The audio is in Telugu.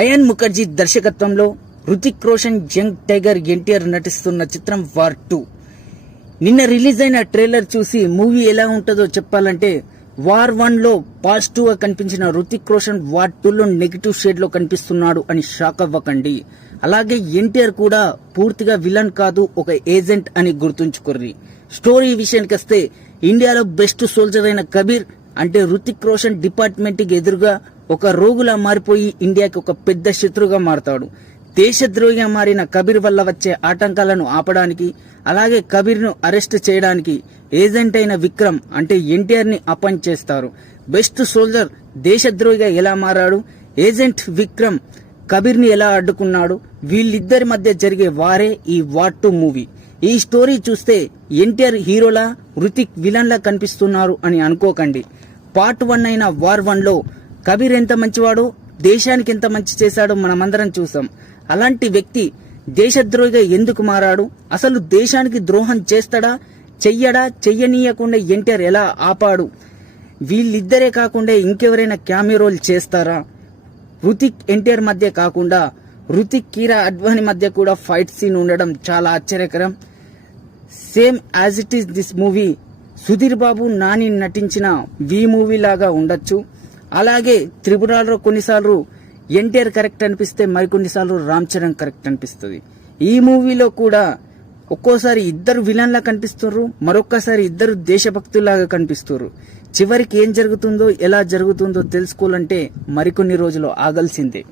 అయాన్ ముఖర్జీ దర్శకత్వంలో హృతిక్ రోషన్, యంగ్ టైగర్ ఎన్టీఆర్ నటిస్తున్న చిత్రం వార్ 2. నిన్న రిలీజ్ అయిన ట్రైలర్ చూసి మూవీ ఎలా ఉంటుందో చెప్పాలంటే, వార్ 1లో పాజిటివ్ గా కనిపించిన హృతిక్ రోషన్ వార్ 2లో నెగిటివ్ షేడ్ లో కనిపిస్తున్నాడు అని షాక్ అవ్వకండి. అలాగే ఎన్టీఆర్ కూడా పూర్తిగా విలన్ కాదు, ఒక ఏజెంట్ అని గుర్తుంచుకోర్రి. స్టోరీ విషయానికి వస్తే, ఇండియాలో బెస్ట్ సోల్జర్ అయిన కబీర్ అంటే హృతిక్ రోషన్ డిపార్ట్మెంట్ కి ఎదురుగా ఒక రోగులా మారిపోయి ఇండియాకి ఒక పెద్ద శత్రుగా మారతాడు. దేశద్రోహిగా మారిన కబీర్ వల్ల వచ్చే ఆటంకాలను ఆపడానికి, అలాగే కబీర్ ను అరెస్ట్ చేయడానికి ఏజెంట్ అయిన విక్రమ్ అంటే ఎన్టీఆర్ ని అపాయింట్ చేస్తారు. బెస్ట్ సోల్జర్ దేశద్రోహిగా ఎలా మారాడు, ఏజెంట్ విక్రమ్ కబీర్ ని ఎలా అడ్డుకున్నాడు, వీళ్ళిద్దరి మధ్య జరిగే వారే ఈ వార్ 2 మూవీ. ఈ స్టోరీ చూస్తే ఎన్టీఆర్ హీరోలా, హృతిక్ విలన్ లా కనిపిస్తున్నారు అని అనుకోకండి. పార్ట్ 1 అయిన వార్ 1లో కబీర్ ఎంత మంచివాడో, దేశానికి ఎంత మంచి చేశాడో మనమందరం చూసాం. అలాంటి వ్యక్తి దేశద్రోహిగా ఎందుకు మారాడు, అసలు దేశానికి ద్రోహం చేస్తాడా, చెయ్యడా, చెయ్యనీయకుండా ఎన్టీఆర్ ఎలా ఆపాడు, వీళ్ళిద్దరే కాకుండా ఇంకెవరైనా క్యామియో రోల్ చేస్తారా? హృతిక్ ఎన్టీఆర్ మధ్య కాకుండా హృతిక్ కీరా అడ్వాణి మధ్య కూడా ఫైట్ సీన్ ఉండడం చాలా ఆశ్చర్యకరం. Same as it is this movie Sudheer Babu, Nani నటించిన వి మూవీ లాగా ఉండొచ్చు. అలాగే త్రిపురలో కొన్నిసార్లు ఎన్టీఆర్ కరెక్ట్ అనిపిస్తే, మరికొన్నిసార్లు రామ్ చరణ్ కరెక్ట్ అనిపిస్తుంది. ఈ మూవీలో కూడా ఒక్కోసారి ఇద్దరు విలన్లా కనిపిస్తున్నారు, మరొక్కసారి ఇద్దరు దేశభక్తులాగా కనిపిస్తున్నారు. చివరికి ఏం జరుగుతుందో, ఎలా జరుగుతుందో తెలుసుకోవాలంటే మరికొన్ని రోజులు ఆగాల్సిందే.